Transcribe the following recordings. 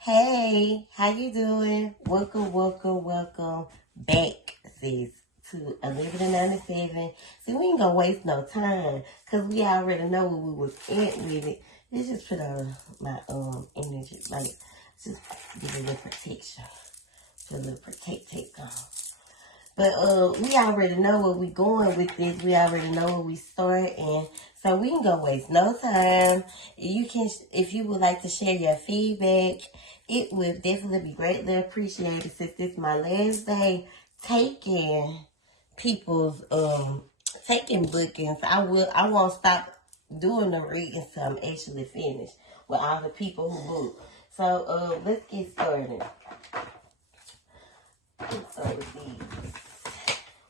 Hey, how you doing? Welcome back, sis, to 11:97. See, we ain't gonna waste no time, cause we already know where we was at with it. Let's just put on my energy, like just give a little protection, put a little protect tape on. But we already know where we going with this. We already know where we start, and so we ain't gonna waste no time. You can, if you would like to share your feedback, it would definitely be greatly appreciated. Since this is my last day taking people's taking bookings, I won't stop doing the reading until I'm actually finished with all the people who book. So let's get started. Let's start with these.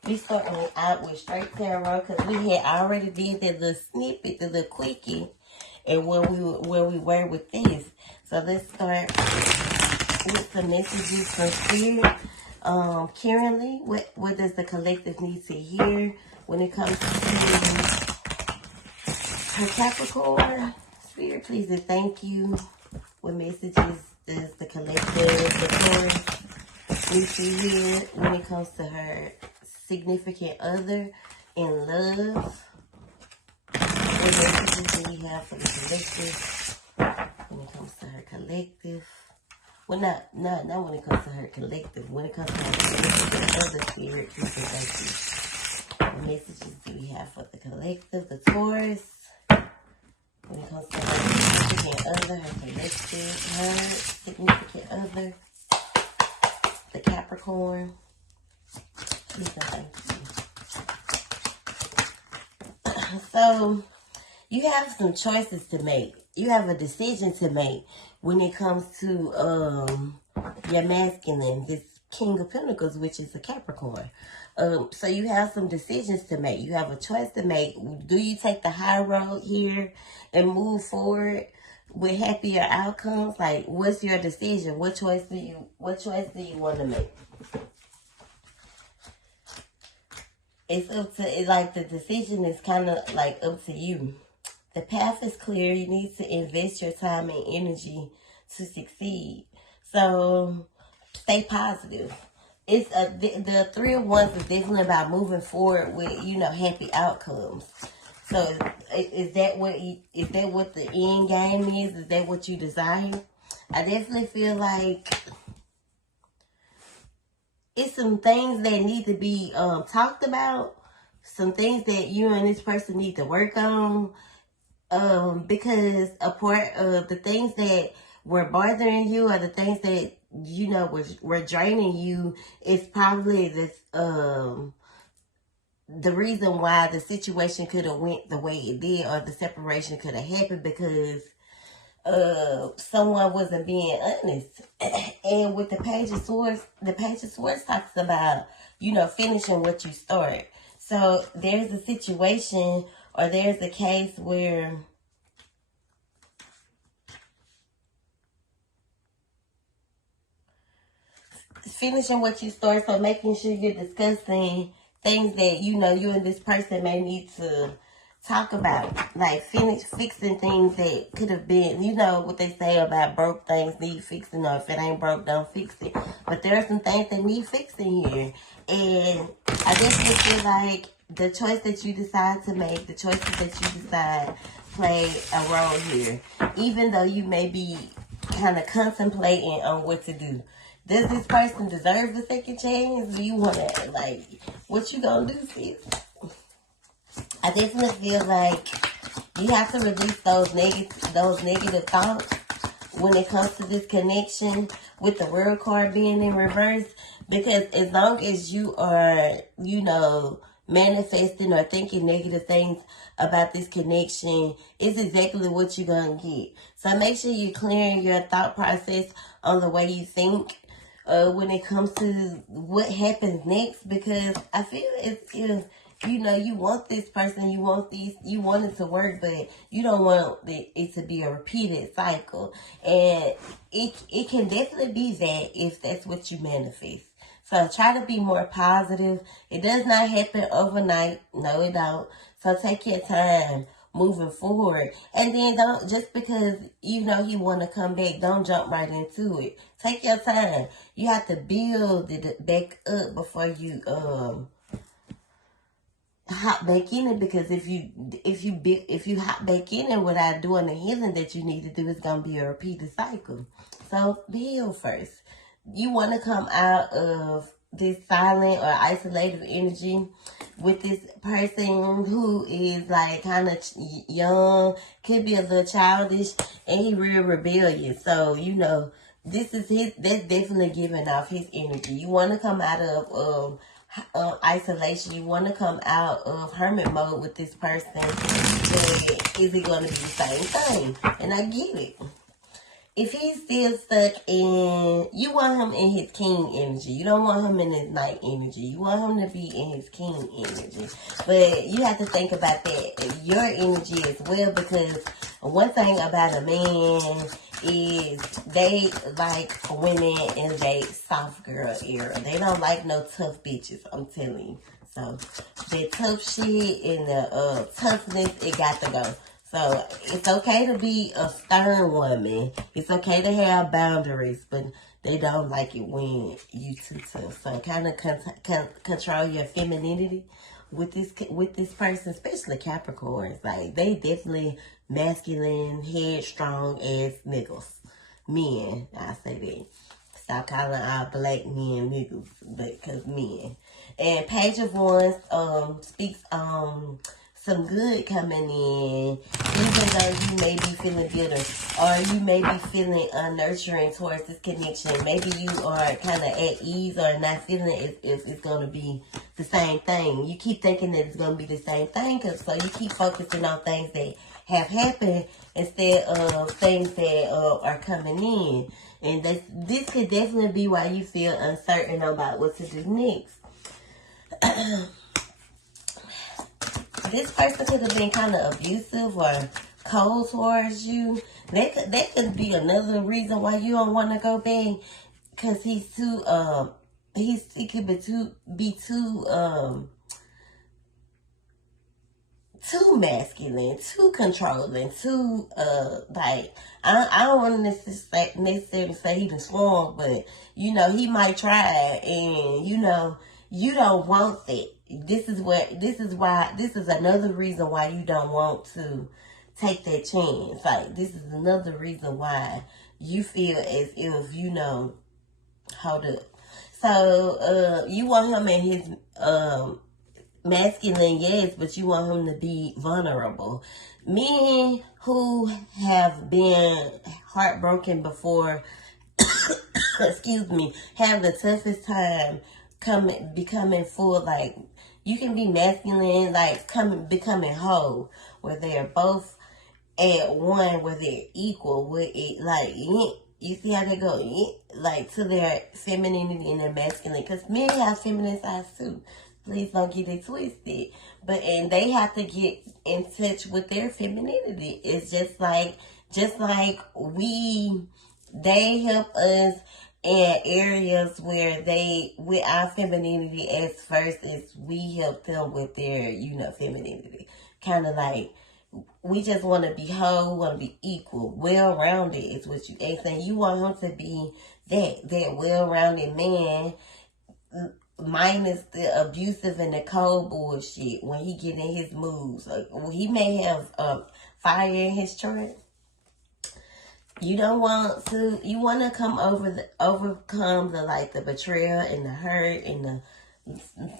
We starting out with straight tarot because we had already did that little snippet, the little quickie, and where we were with this. So let's start with some messages from Spirit. Currently, what does the collective need to hear when it comes to her Capricorn? Spirit, please and thank you. What messages does the collective, the Taurus, need to hear when it comes to her significant other in love? What messages do we have for the collective when it comes to her collective? Well, not when it comes to her collective. When it comes to her significant other, Spirit, please and thank you. What messages do we have for the collective, the Taurus? When it comes to her significant other, her collective, her significant other, the Capricorn. Please and thank you. So, you have some choices to make. You have a decision to make when it comes to your masculine, this King of Pentacles, which is a Capricorn. So you have some decisions to make. You have a choice to make. Do you take the high road here and move forward with happier outcomes? Like, what's your decision? What choice do you want to make? It's up to, like, the decision is kind of like up to you. The path is clear. You need to invest your time and energy to succeed. So stay positive. It's the Three of Wands is definitely about moving forward with, happy outcomes. So is that what the end game is? Is that what you desire? I definitely feel like it's some things that need to be talked about. Some things that you and this person need to work on. Because a part of the things that were bothering you or the things that, were draining you is probably this, the reason why the situation could have went the way it did or the separation could have happened because someone wasn't being honest. And with the Page of Swords talks about, finishing what you start. So there's a situation or there's a case where finishing what you start, so making sure you're discussing things that, you and this person may need to talk about. Like fixing things that could have been, what they say about broke things need fixing, or if it ain't broke, don't fix it. But there are some things that need fixing here. And I definitely feel like the choice that you decide to make, the choices that you decide play a role here. Even though you may be kind of contemplating on what to do. Does this person deserve a second chance? Do you want to, like, what you gonna do, sis? I definitely feel like you have to release those negative thoughts when it comes to this connection with the World card being in reverse. Because as long as you are, manifesting or thinking negative things about this connection, it's exactly what you're going to get. So make sure you're clearing your thought process on the way you think when it comes to what happens next. Because I feel it's you want this person, you want it to work, but you don't want it to be a repeated cycle. And it can definitely be that if that's what you manifest. So try to be more positive. It does not happen overnight. No, it don't. So take your time moving forward. And then don't, just because you know he want to come back, don't jump right into it. Take your time. You have to build it back up before you hop back in it, because if you hop back in it without doing the healing that you need to do, it's gonna be a repeated cycle. So heal first. You want to come out of this silent or isolated energy with this person who is like kind of young, could be a little childish, and he real rebellious. So you know this is that's definitely giving off his energy. You want to come out of isolation. You want to come out of hermit mode with this person. But is it going to be the same thing? And I get it. If he's still stuck in, you want him in his king energy. You don't want him in his knight energy. You want him to be in his king energy. But you have to think about that, your energy as well, because one thing about a man is they like women in their soft girl era. They don't like no tough bitches, I'm telling you. So the tough shit and the toughness, it got to go. So it's okay to be a stern woman. It's okay to have boundaries, but they don't like it when you too tough. So kind of control your femininity with this person, especially Capricorns. Like they definitely masculine, headstrong ass niggas. Men, I say that. Stop calling all black men niggas, but cause men. And Page of Wands speaks some good coming in, even though you may be feeling bitter or you may be feeling unnurturing towards this connection. Maybe you are kind of at ease or not feeling as if it's going to be the same thing. You keep thinking that it's going to be the same thing, so you keep focusing on things that have happened instead of things that are coming in. And this could definitely be why you feel uncertain about what to do next. This person could have been kind of abusive or cold towards you. That could be another reason why you don't want to go back, because he could be too masculine, too controlling, too like I don't want to necessarily say he was strong, but you know he might try, and you know you don't want that. This is another reason why you don't want to take that chance. Like this is another reason why you feel as if, you know, hold up. So you want him in his masculine, yes, but you want him to be vulnerable. Men who have been heartbroken before, excuse me, have the toughest time becoming full. Like you can be masculine, like becoming whole, where they are both at one, where they're equal with it. Like you see how they go, like to their femininity and their masculine, because men have feminine sides too. Please don't get it twisted. And they have to get in touch with their femininity. It's just like they help us in areas where with our femininity as first as we help them with their, you know, femininity. Kind of like, we just want to be whole, want to be equal, well-rounded is what you saying. You want him to be that well-rounded man, minus the abusive and the cold bullshit when he get in his moods. He may have fire in his chart. You want to overcome the betrayal and the hurt and the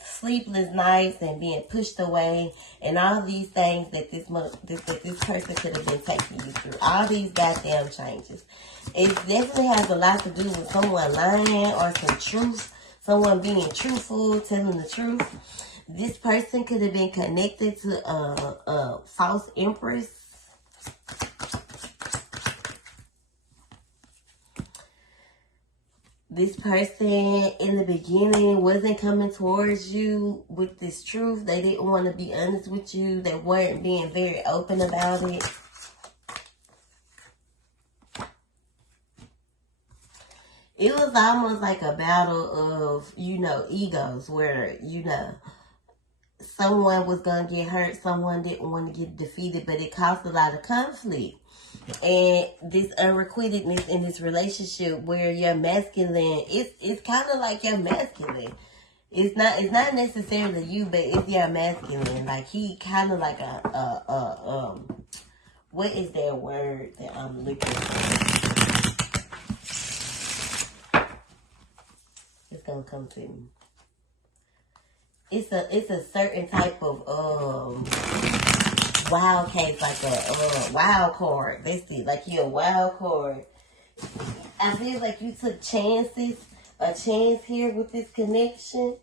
sleepless nights and being pushed away and all these things that this person could have been taking you through. All these goddamn changes. It definitely has a lot to do with someone lying or some truth. Someone being truthful, telling the truth. This person could have been connected to a false empress. This person in the beginning wasn't coming towards you with this truth. They didn't want to be honest with you. They weren't being very open about it. It was almost like a battle of, you know, egos where, you know, someone was going to get hurt, someone didn't want to get defeated, but it caused a lot of conflict. And this unrequitedness in this relationship where you're masculine, it's kind of like you're masculine. It's not necessarily you, but it's your masculine. Like he kind of like what is that word that I'm looking for? It's gonna come to me. It's a certain type of wild case, like a wild card. That's it. Like you're a wild card. I feel like you took a chance here with this connection,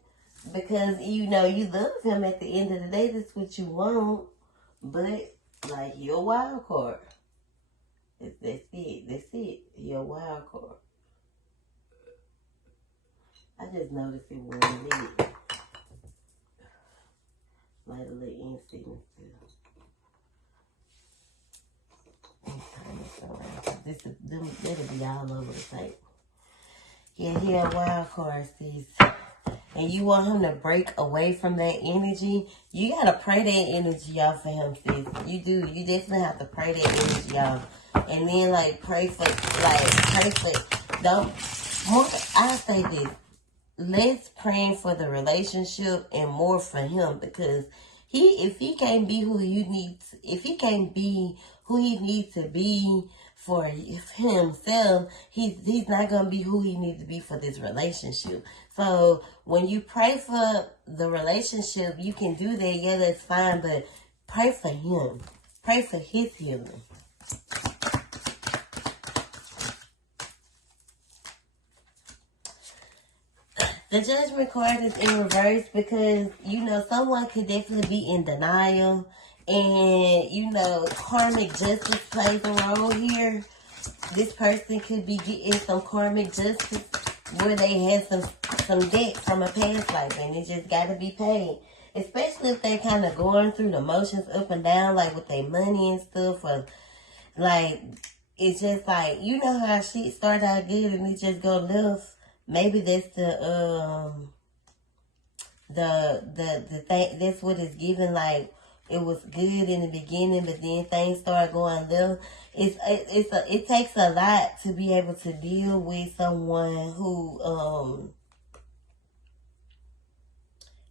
because you know you love him. At the end of the day, that's what you want. But like you're a wild card. That's it. You're a wild card. I just noticed it when lit. Light a little incense too. That'll be all over the place. Yeah, he a wild card, sis. And you want him to break away from that energy, you gotta pray that energy off for him, sis. You do. You definitely have to pray that energy off. And then pray for I say this. Less praying for the relationship and more for him, because if he can't be who he needs to be for himself, he's not gonna be who he needs to be for this relationship. So when you pray for the relationship, you can do that. Yeah, that's fine, but pray for him. Pray for his healing. The Judgment card is in reverse because, someone could definitely be in denial. And, karmic justice plays a role here. This person could be getting some karmic justice where they had some debt from a past life and it just got to be paid. Especially if they're kind of going through the motions up and down, like with their money and stuff. Or, it's just how shit start out good and it just go left. Maybe that's the thing. That's what it's given. Like it was good in the beginning, but then things start going left. It takes a lot to be able to deal with someone who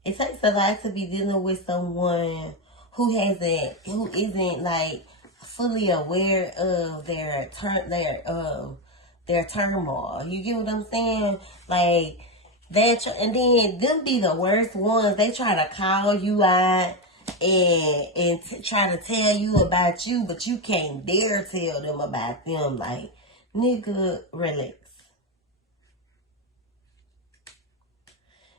It takes a lot to be dealing with someone who isn't fully aware of their turmoil. You get what I'm saying? And then them be the worst ones. They try to call you out and try to tell you about you, but you can't dare tell them about them. Nigga, relax.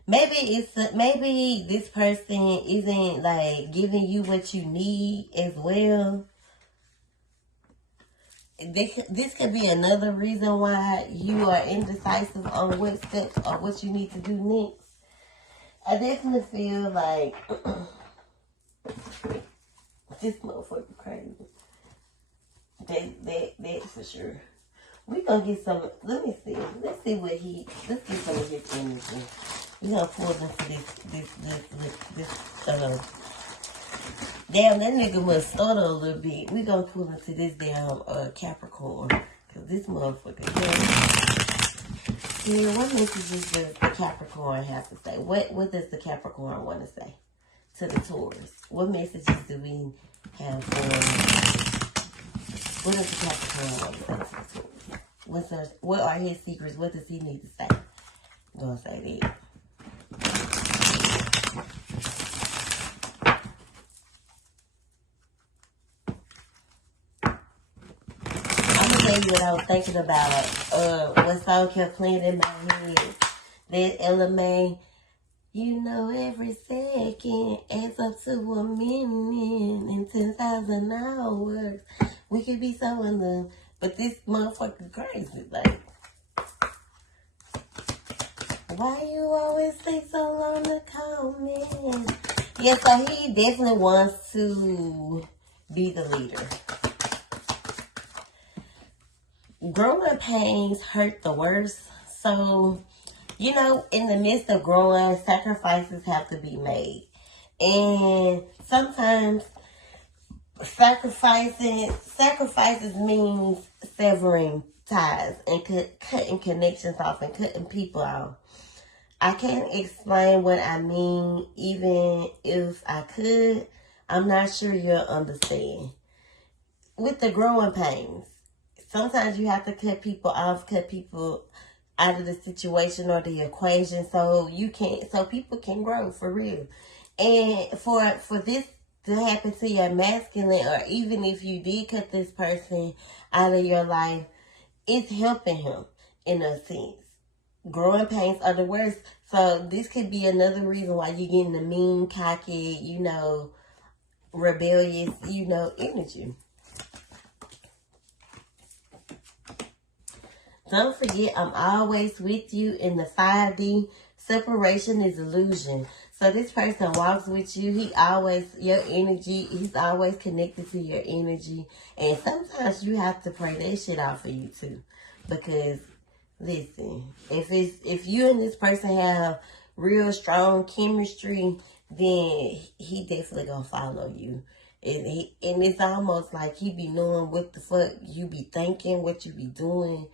Maybe this person isn't giving you what you need as well. This could be another reason why you are indecisive on what steps or what you need to do next. I definitely feel like this motherfucker crazy. That for sure. We gonna get some. Let me see. Let's get some of his energy. We gonna pull into this. Damn, that nigga must stutter a little bit. We gonna pull into this damn Capricorn. Cause this motherfucker. Yeah, what messages does the Capricorn have to say? What does the Capricorn want to say to the Taurus? What messages do we have for? What does the Capricorn want to say to the Taurus? What are his secrets? What does he need to say? I'm gonna say that. What I was thinking about, what song kept playing in my head. That LMA, every second adds up to a minute and 10,000 hours. We could be so in love, but this motherfucker crazy. Why you always take so long to call me? Yeah, so he definitely wants to be the leader. Growing pains hurt the worst. So, in the midst of growing, sacrifices have to be made. And sometimes sacrifices means severing ties and cutting connections off and cutting people off. I can't explain what I mean. Even if I could, I'm not sure you'll understand. With the growing pains, sometimes you have to cut people off, cut people out of the situation or the equation so people can grow for real. And for this to happen to your masculine, or even if you did cut this person out of your life, it's helping him in a sense. Growing pains are the worst. So this could be another reason why you're getting the mean, cocky, rebellious, energy. Don't forget, I'm always with you in the 5D. Separation is illusion. So this person walks with you. Your energy, he's always connected to your energy. And sometimes you have to pray that shit out for you too. Because, listen, if you and this person have real strong chemistry, then he definitely gonna follow you. And it's almost like he be knowing what the fuck you be thinking, what you be doing.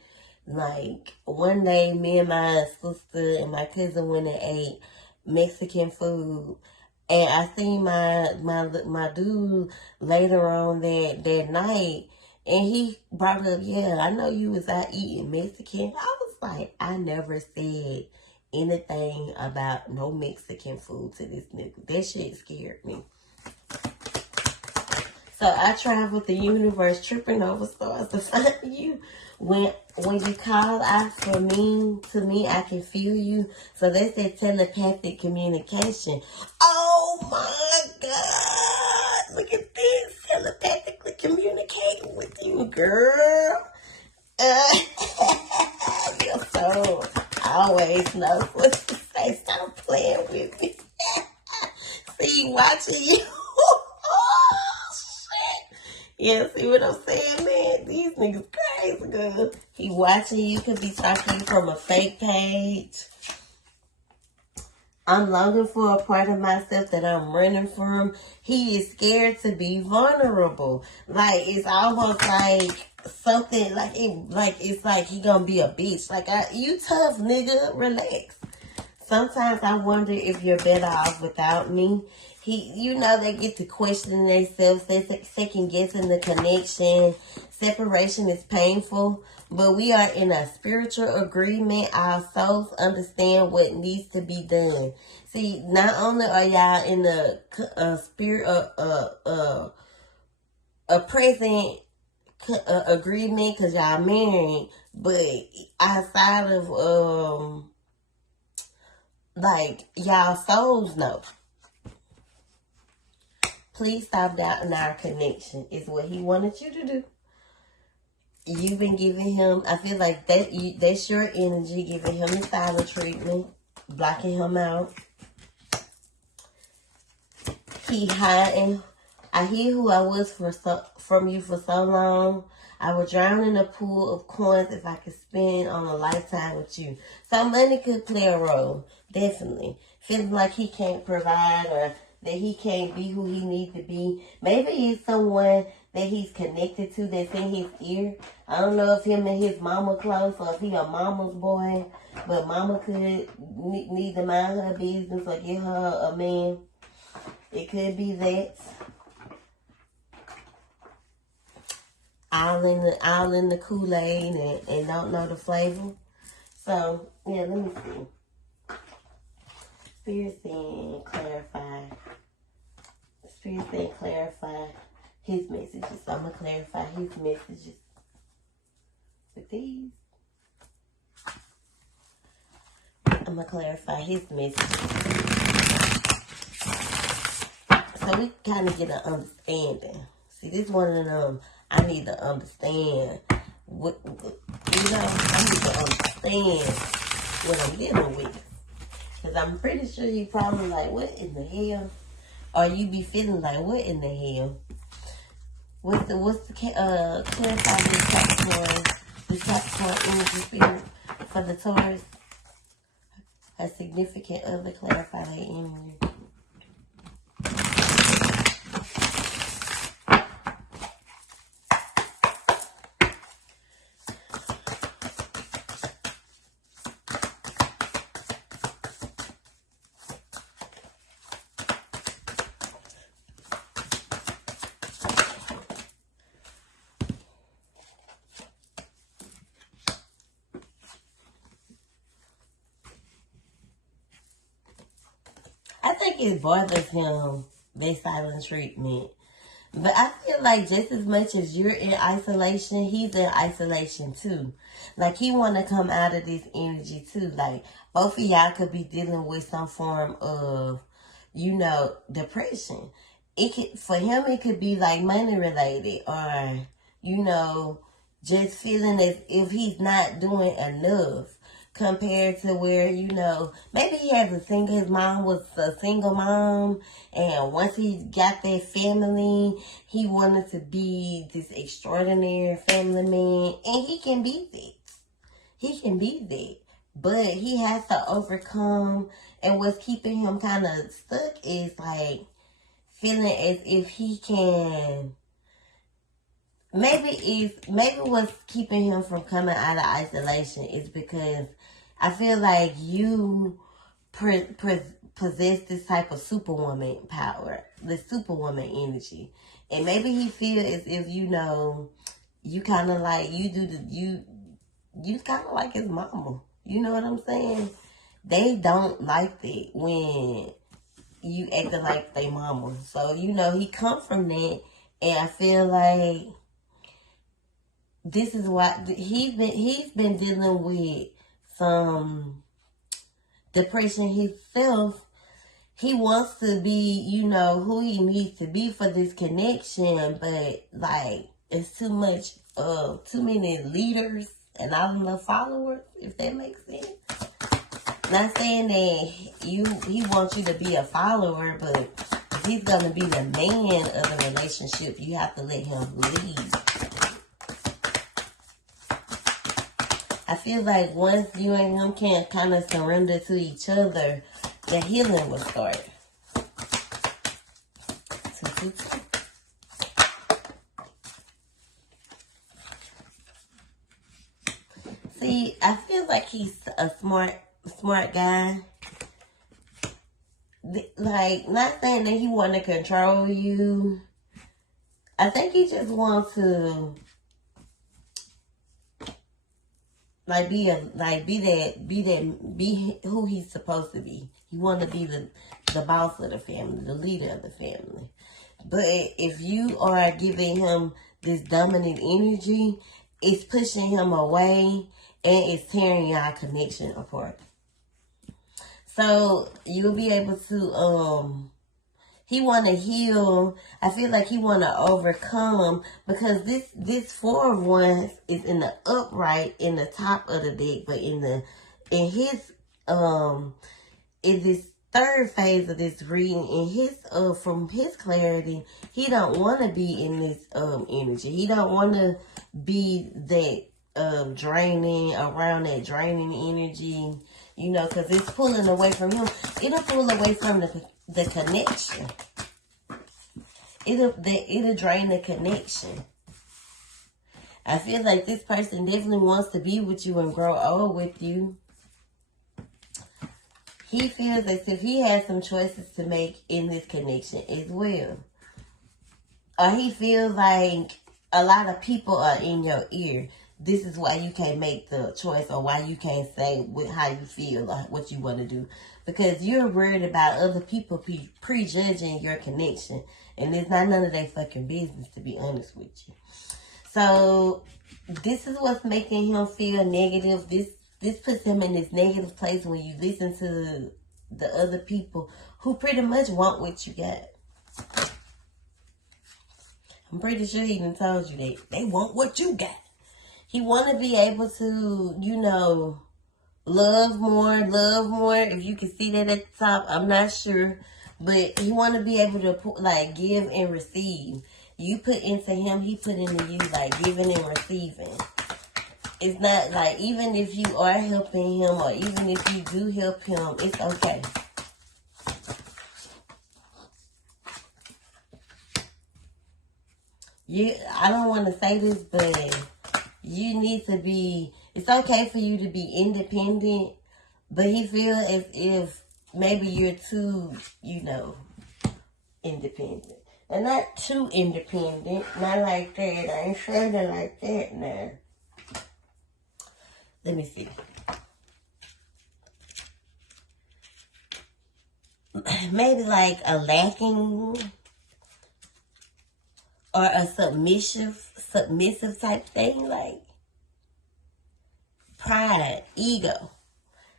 Like, one day, me and my sister and my cousin went and ate Mexican food. And I seen my dude later on that night. And he brought up, yeah, I know you was out eating Mexican. I was like, I never said anything about no Mexican food to this nigga. That shit scared me. So I traveled the universe, tripping over stars to find you. When you call out for me, to me, I can feel you. So that's that telepathic communication. Oh my God. Look at this. Telepathically communicating with you, girl. Your soul always knows what to say. Stop playing with me. See, watching you. Yeah, see what I'm saying, man? These niggas crazy, girl. He watching you, could be talking from a fake page. I'm longing for a part of myself that I'm running from. He is scared to be vulnerable. Like, it's almost like something, it's like he gonna be a bitch. Like, you tough, nigga, relax. Sometimes I wonder if you're better off without me. They get to questioning themselves, second guessing the connection. Separation is painful, but we are in a spiritual agreement. Our souls understand what needs to be done. See, not only are y'all in a present agreement because y'all married, but outside of y'all souls know. Please stop doubting our connection, is what he wanted you to do. You've been giving him, I feel like that's your energy, giving him the silent treatment, blocking him out. He hiding. I hear who I was from you for so long. I would drown in a pool of coins if I could spend on a lifetime with you. So money could play a role, definitely. Feeling like he can't provide or that he can't be who he needs to be. Maybe he's someone that he's connected to that's in his ear. I don't know if him and his mama close or if he a mama's boy, but mama could need to mind her business or get her a man. It could be that. All in the Kool-Aid and don't know the flavor. So, yeah, let me see. Spirit saying clarify his messages. So I'm going to clarify his messages with these. I'm going to clarify his messages. So we kind of get an understanding. See, this one of them, I need to understand I need to understand what I'm dealing with. Because I'm pretty sure you probably like, what in the hell? Or you be feeling like, what in the hell? What's the clarify this Capricorn energy spirit for the Taurus? A significant other, clarify their energy. think it bothers him, their silent treatment. But I feel like just as much as you're in isolation, he's in isolation too. Like he want to come out of this energy too. Like both of y'all could be dealing with some form of, depression. For him, it could be like money related, or just feeling as if he's not doing enough compared to where, maybe his mom was a single mom, and once he got that family, he wanted to be this extraordinary family man, and he can be that. He can be that. But he has to overcome, and what's keeping him kind of stuck is like feeling as if he can. Maybe what's keeping him from coming out of isolation is because I feel like you possess this type of superwoman power, the superwoman energy, and maybe he feels as if you kind of like you kind of like his mama. You know what I'm saying? They don't like that when you acting like they mama. So he come from that, and I feel like this is why he's been dealing with some depression himself. He wants to be, who he needs to be for this connection, but like it's too many leaders and not enough followers, if that makes sense. Not saying that he wants you to be a follower, but if he's gonna be the man of the relationship, you have to let him lead. I feel like once you and him can kind of surrender to each other, the healing will start. See, I feel like he's a smart guy. Like, not saying that he want to control you. I think he just wants to be who he's supposed to be. He want to be the boss of the family, the leader of the family. But if you are giving him this dominant energy, it's pushing him away and it's tearing your connection apart. So you'll be able to he want to heal. I feel like he want to overcome, because this 4 of Wands is in the upright in the top of the deck, but in this third phase of this reading, in his from his clarity, he don't want to be in this energy. He don't want to be that draining energy, because it's pulling away from him. It'll pull away from the connection. It'll drain the connection. I feel like this person definitely wants to be with you and grow old with you. He feels as if he has some choices to make in this connection as well. Or he feels like a lot of people are in your ear. This is why you can't make the choice, or why you can't say how you feel or what you want to do. Because you're worried about other people prejudging your connection. And it's not none of their fucking business, to be honest with you. So, this is what's making him feel negative. This puts him in this negative place when you listen to the other people who pretty much want what you got. I'm pretty sure he even told you that they want what you got. He want to be able to, love more. If you can see that at the top, I'm not sure. But he want to be able to, give and receive. You put into him, he put into you, giving and receiving. It's not, even if you are helping him, or even if you do help him, it's okay. I don't want to say this, but you need to be, it's okay for you to be independent, but he feels as if maybe you're too, independent. And not too independent, not like that. I ain't saying it like that now. Let me see. maybe like a lacking or a submissive type thing, like pride, ego,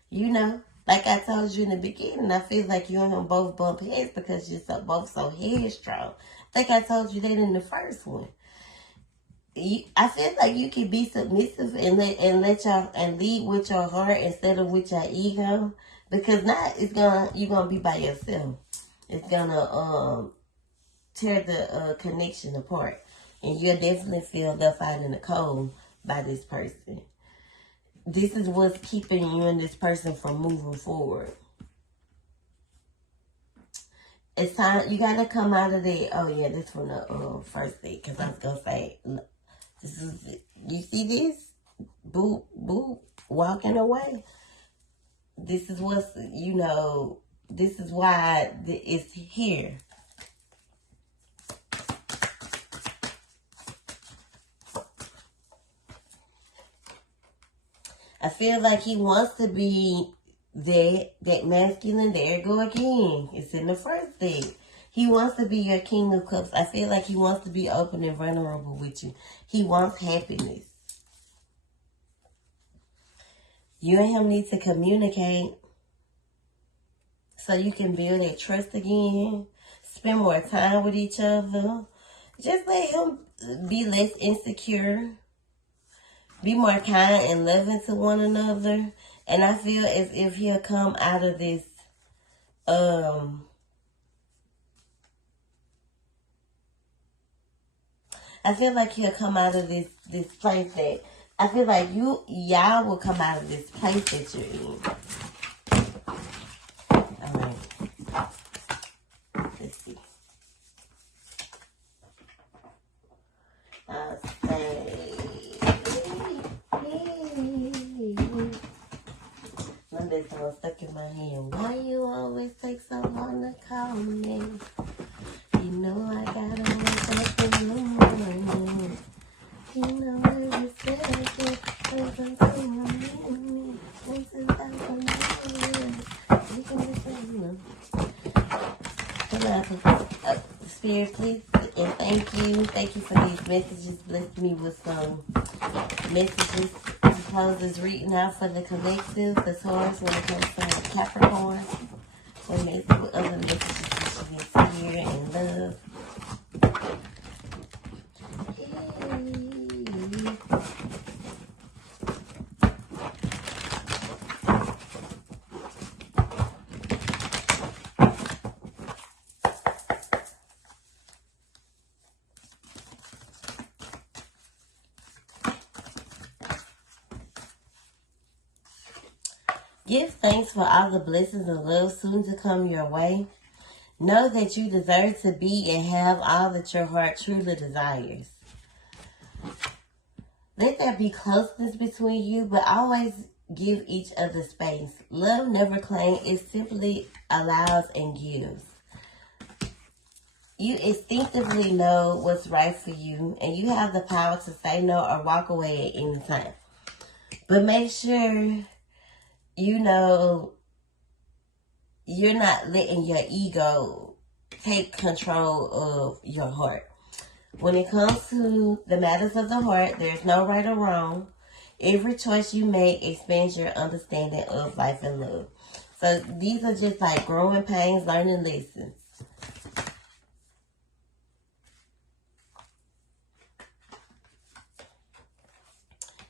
you know. Like I told you in the beginning, I feel like you and him both bump heads because you're both so headstrong. Like I told you that in the first one. I feel like you can be submissive and lead with your heart instead of with your ego, because not you're gonna be by yourself. It's gonna tear the connection apart, and you'll definitely feel left out in the cold by this person. This is what's keeping you and this person from moving forward. It's time you gotta come out of there. Oh yeah, this from the first thing, because I was gonna say, this is, you see this? Boo, boo, walking away. This is what's, this is why it's here. I feel like he wants to be that masculine. There you go again. It's in the first thing. He wants to be your king of cups. I feel like he wants to be open and vulnerable with you. He wants happiness. You and him need to communicate so you can build that trust again. Spend more time with each other. Just let him be less insecure. Be more kind and loving to one another. And I feel as if he'll come out of this, I feel like he'll come out of this place that, I feel like y'all will come out of this place that you're in. All right. Let's see. I'll say, this one stuck in my hand. Why you always take so long to call me? You know I gotta wake up in the morning. You know every second something to me. Spirit, please and thank you. Thank you for these messages. Bless me with some messages. Close this reading out for the collective, the Taurus, when it comes to Capricorn. And maybe with other messages that you can hear and love. Give thanks for all the blessings and love soon to come your way. Know that you deserve to be and have all that your heart truly desires. Let there be closeness between you, but always give each other space. Love never claims, it simply allows and gives. You instinctively know what's right for you, and you have the power to say no or walk away at any time. But make sure you know you're not letting your ego take control of your heart. When it comes to the matters of the heart, there's no right or wrong. Every choice you make expands your understanding of life and love. So these are just like growing pains, learning lessons.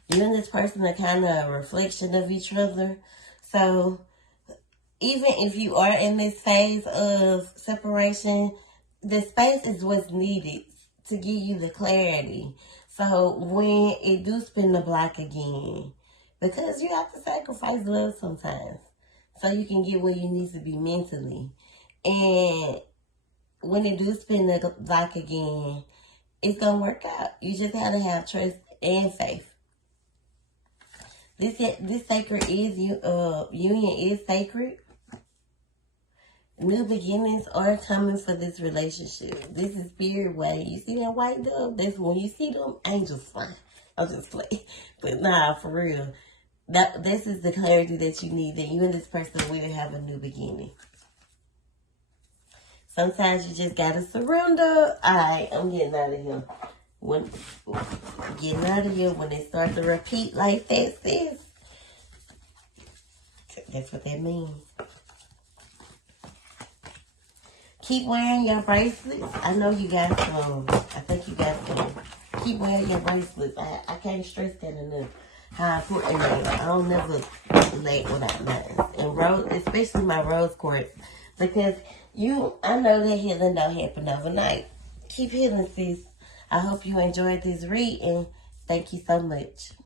You and this person are kind of a reflection of each other. So even if you are in this phase of separation, the space is what's needed to give you the clarity. So when it do spin the block again, because you have to sacrifice love sometimes so you can get where you need to be mentally. And when it do spin the block again, it's going to work out. You just have to have trust and faith. This sacred union is sacred. New beginnings are coming for this relationship. This is spirit way. You see that white dove? That's when you see them angels flying. I'll just play. But nah, for real. This is the clarity that you need, that you and this person will have a new beginning. Sometimes you just gotta surrender. Alright, I'm getting out of here. Getting out of here when they start to repeat like that, sis. That's what that means. Keep wearing your bracelets. I know you got some. I think you got some. Keep wearing your bracelets. I can't stress that enough. How important they are. I don't never lack without nothing. And rose, especially my rose quartz. Because I know that healing don't happen overnight. Keep healing, sis. I hope you enjoyed this read, and thank you so much.